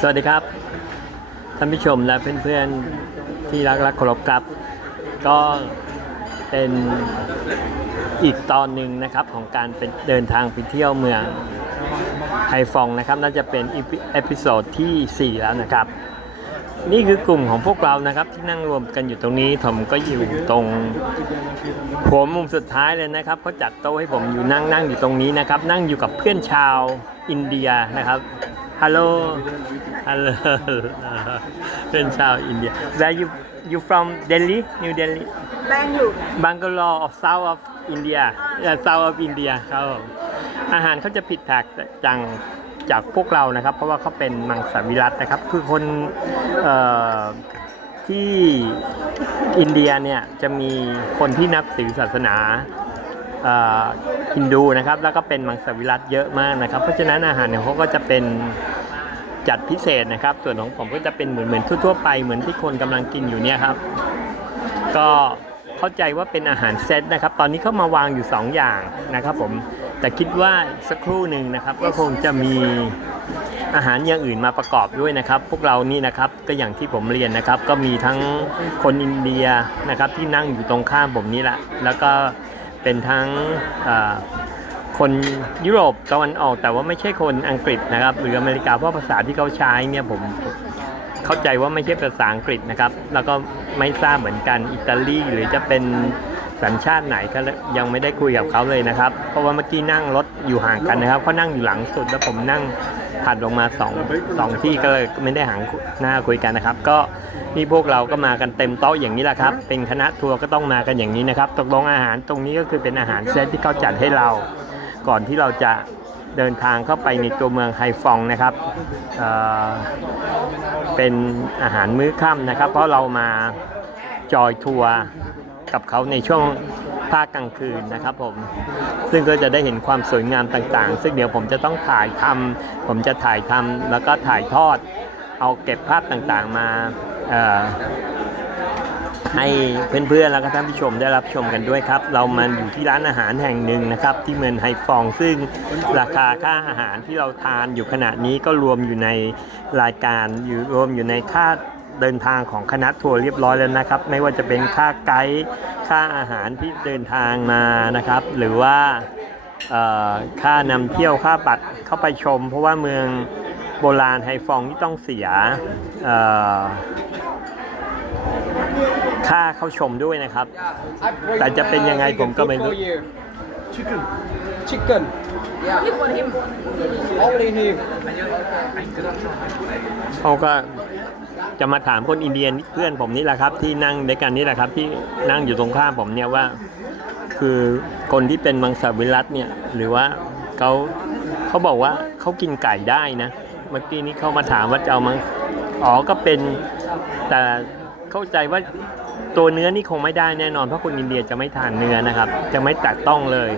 สวัสดีครับ ท่านผู้ชมและเพื่อนๆที่รักและเคารพครับ ก็เป็นอีกตอนหนึ่งนะครับของการเป็นเดินทางไปเที่ยวเมืองไฮฟองนะครับ น่าจะเป็นเอพิโซดที่ 4 แล้วนะครับ นี่คือกลุ่มของพวกเรานะครับที่นั่งรวมกันอยู่ตรงนี้ผมก็อยู่ตรงหัวมุมสุดท้ายเลยนะครับเขาจัดโต๊ะให้ผมอยู่นั่งนั่งอยู่ตรงนี้นะครับ นั่งอยู่กับเพื่อนชาวอินเดียนะครับฮัลโหลฮัลโหลเพื่อนชาวอินเดีย Where you you from Delhi New Delhi แป้งอยู่ Bangalore of South of India เอ่อ South of India ครับผมอาหารเขาจะผิดแผกจัง จากพวกเรานะครับ เพราะว่าเขาเป็นมังสวิรัตนะครับ คือคนออที่อินเดียเนี่ยจะมีคนที่นับถือศาสนาฮินดูนะครับ แล้วก็เป็นมังสวิรัตเยอะมากนะครับ เพราะฉะนั้นอาหารของเขาก็จะเป็นจัดพิเศษนะครับ ส่วนของผมก็จะเป็นเหมือนเหมือนทั่วๆไปเหมือนที่คนกำลังกินอยู่เนี่ยครับ ก็เข้าใจว่าเป็นอาหารเซตนะครับ ตอนนี้เขามาวางอยู่ 2 อย่างนะครับผม แต่คิดว่าสักครู่หนึ่งนะครับก็คงจะมีอาหารอย่างอื่นมาประกอบด้วยนะครับ พวกเรานี่นะครับก็อย่างที่ผมเรียนนะครับ ก็มีทั้งคนอินเดียนะครับที่นั่งอยู่ตรงข้ามผมนี่แหละแล้วก็เป็นทั้งคนยุโรปตะวันออก แต่ว่าไม่ใช่คนอังกฤษนะครับหรืออเมริกาเพราะภาษาที่เขาใช้เนี่ยผมเข้าใจว่าไม่ใช่ภาษาอังกฤษนะครับ แล้วก็ไม่ทราบเหมือนกันอิตาลีหรือจะเป็น สัญชาติไหนก็ยังไม่ได้คุยกับเขาเลยนะครับ เพราะว่าเมื่อกี้นั่งรถอยู่ห่างกันนะครับเขานั่งอยู่หลังสุดแล้วผมนั่งถัดลงมาสองสองที่ก็เลยไม่ได้ห่างหน้าคุยกันนะครับ ก็นี่พวกเราก็มากันเต็มโต๊ะอย่างนี้แหละครับ เป็นคณะทัวร์ก็ต้องมากันอย่างนี้นะครับตกลงอาหารตรงนี้ก็คือเป็นอาหารเซตที่เขาจัดให้เรา ก่อนที่เราจะเดินทางเข้าไปในตัวเมืองไฮฟองนะครับเเป็นอาหารมื้อค่ำนะครับ เพราะเรามาจอยทัวร์ กับเขาในช่วงภาคกลางคืนนะครับผม ซึ่งก็จะได้เห็นความสวยงามต่างๆ ซึ่งเดี๋ยวผมจะต้องถ่ายทำผมจะถ่ายทำแล้วก็ถ่ายทอด เอาเก็บภาพต่างๆมาให้เพื่อนๆแล้วก็ท่านผู้ชมได้รับชมกันด้วยครับ เรามาอยู่ที่ร้านอาหารแห่งหนึ่งนะครับ ที่เมืองไฮฟองซึ่งราคาค่าอาหารที่เราทานอยู่ขณะนี้ก็รวมอยู่ในรายการอยู่รวมอยู่ในค่า เดินทางของคณะทัวร์เรียบร้อยแล้วนะครับ ไม่ว่าจะเป็นค่าไกด์ค่าอาหารที่เดินทางมานะครับ หรือว่าเอ่อค่านำเที่ยวค่าบัตรเข้าไปชม เพราะว่าเมืองโบราณไฮฟองที่ต้องเสียเอ่อค่าเข้าชมด้วยนะครับ แต่จะเป็นยังไงผมก็ไม่รู้ Chicken. Chicken. Only for him Only him. เขาก็ จะมาถามคนอินเดียนเพื่อนผมนี่แหละครับ ที่นั่งด้วยกันนี่แหละครับ ที่นั่งอยู่ตรงข้ามผมเนี่ยว่า คือคนที่เป็นมังสวิรัตเนี่ยหรือว่าเขาเขาบอกว่าเขากินไก่ได้นะ เมื่อกี้นี้เขามาถามว่าจะเอามังอ๋อก็เป็นแต่เข้าใจว่าตัวเนื้อนี่คงไม่ได้แน่นอนเพราะคนอินเดียจะไม่ทานเนื้อนะครับ จะไม่แตะต้องเลย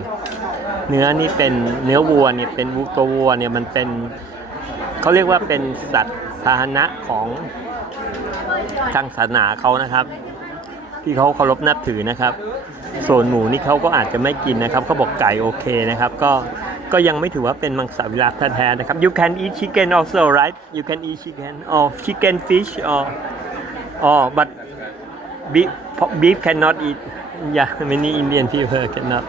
เนื้อนี่เป็นเนื้อวัวเนี่ยเป็นวัวตัววัวเนี่ยมันเป็นเขาเรียกว่าเป็นสัตว์พาหนะของ ทางศาสนาเขานะครับ ที่เขาเคารพนับถือนะครับ ส่วนหมูนี่เขาก็อาจจะไม่กินนะครับเขาบอกไก่โอเคนะครับ ก็ก็ยังไม่ถือว่าเป็นมังสวิรัตแท้ๆนะครับ you can eat chicken also right you can eat chicken or chicken fish or or but beef beef cannot eat yeah many Indian people cannot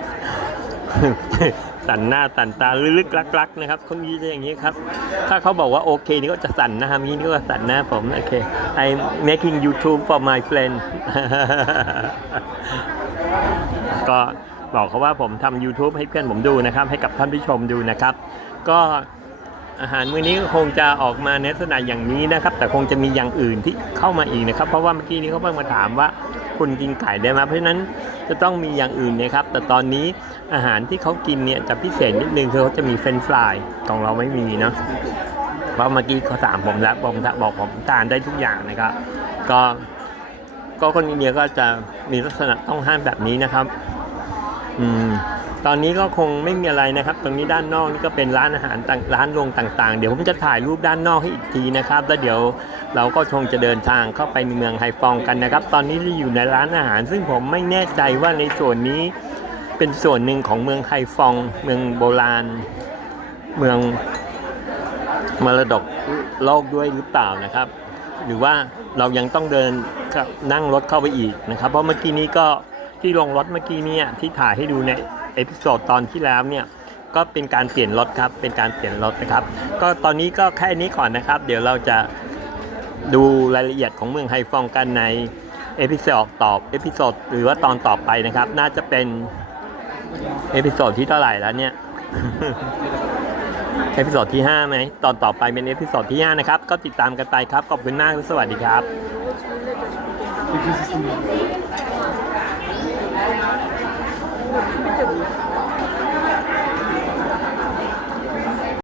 สั่นหน้าสั่นตาลึกๆลัก ๆ นะครับคนนี้จะอย่างนี้ครับ ถ้าเขาบอกว่าโอเคนี่ก็จะสั่นหนะครับนี่ก็สั่นหน้าผมโอเค I making YouTube for my friend ก็บอกเขาว่าผมทำ YouTube ให้เพื่อนผมดูนะครับ ให้กับท่านผู้ชมดูนะครับ ก็อาหารมื้อนี้คงจะออกมาในลักษณะอย่างนี้นะครับ แต่คงจะมีอย่างอื่นที่เข้ามาอีกนะครับ เพราะว่าเมื่อกี้นี้เขาเพิ่งมาถามว่า คุณกินไก่ได้ไหมเพราะฉะนั้นจะต้องมีอย่างอื่นนะครับ แต่ตอนนี้อาหารที่เขากินเนี่ยจะพิเศษนิดนึงคือเขาจะมีเฟรนฟรายของเราไม่มีเนาะเพราะเมื่อกี้เขาถามผมแล้วผมบอกผมทานได้ทุกอย่างนะครับ ก็ก็คนอินเดียก็จะมีลักษณะต้องห้ามแบบนี้นะครับ อืม ตอนนี้ก็คงไม่มีอะไรนะครับ ตรงนี้ด้านนอกนี่ก็เป็นร้านอาหารต่างร้านโรงต่างๆ เดี๋ยวผมจะถ่ายรูปด้านนอกให้อีกทีนะครับ แล้วเดี๋ยวเราก็คงจะเดินทางเข้าไปในเมืองไฮฟองกันนะครับ ตอนนี้เราอยู่ในร้านอาหาร ซึ่งผมไม่แน่ใจว่าในส่วนนี้เป็นส่วนหนึ่งของเมืองไฮฟอง เมืองโบราณ เมืองมรดกโลกด้วยหรือเปล่านะครับ หรือว่าเรายังต้องเดินนั่งรถเข้าไปอีกนะครับ เพราะเมื่อกี้นี้ก็ที่ลงรถเมื่อกี้เนี่ยที่ถ่ายให้ดูใน เอพิโซดตอนที่แล้วเนี่ยก็เป็นการเปลี่ยนรถครับ เป็นการเปลี่ยนรถนะครับ ก็ตอนนี้ก็แค่นี้ก่อนนะครับ เดี๋ยวเราจะดูรายละเอียดของเมืองไฮฟองกันในเอพิโซดตอบเอพิโซดหรือว่าตอนต่อไปนะครับ น่าจะเป็นเอพิโซดที่เท่าไหร่แล้วเนี่ยเอพิโซดที่5ไหมตอนต่อไปเป็นเอพิโซดที่5นะครับ ก็ติดตามกันไปครับ ขอบคุณมากสวัสดีครับ